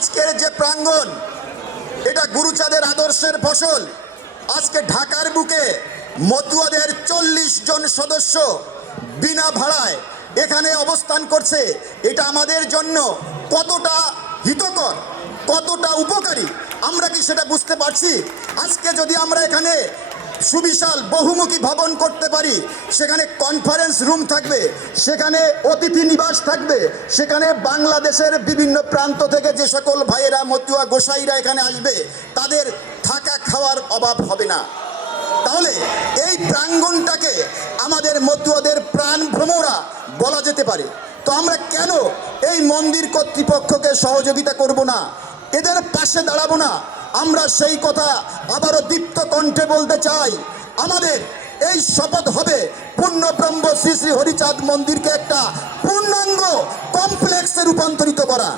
আজকের যে প্রাঙ্গণ, এটা গুরুচাঁদের আদর্শের ফসল। আজকে ঢাকার বুকে মতুয়াদের চল্লিশ জন সদস্য বিনা ভাড়ায় এখানে অবস্থান করছে। এটা আমাদের জন্য কতটা হিতকর, কতটা উপকারী, আমরা কি সেটা বুঝতে পারছি? আজকে যদি আমরা এখানে সুবিশাল বহুমুখী ভবন করতে পারি। সেখানে কনফারেন্স রুম থাকবে, সেখানে অতিথি নিবাস থাকবে, সেখানে বাংলাদেশের বিভিন্ন প্রান্ত থেকে যে সকল ভাইয়েরা, মতুয়া গোসাইরা এখানে আসবে, তাদের থাকা খাওয়ার অভাব হবে না। তাহলে এই প্রাঙ্গণটাকে আমাদের মতুয়াদের প্রাণ ভ্রমরা বলা যেতে পারে। তো আমরা কেন এই মন্দির কর্তৃপক্ষকে সহযোগিতা করব না? এদের পাশে দাঁড়াবো না? আমরা সেই কথা আবারও দীপ্ত কণ্ঠে বলতে চাই। আমাদের এই শপথ হবে পূর্ণব্রহ্ম শ্রী শ্রী হরিচাঁদ মন্দিরকে একটা পূর্ণাঙ্গ কমপ্লেক্সে রূপান্তরিত করা।